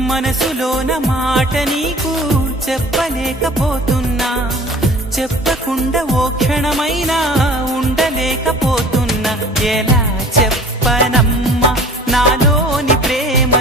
మనసులోన మాట నీకు చెప్పలేకపోతున్నా, చెప్పకుండా ఓ క్షణమైనా ఉండలేకపోతున్నా. ఎలా చెప్పనమ్మా నాలోని ప్రేమ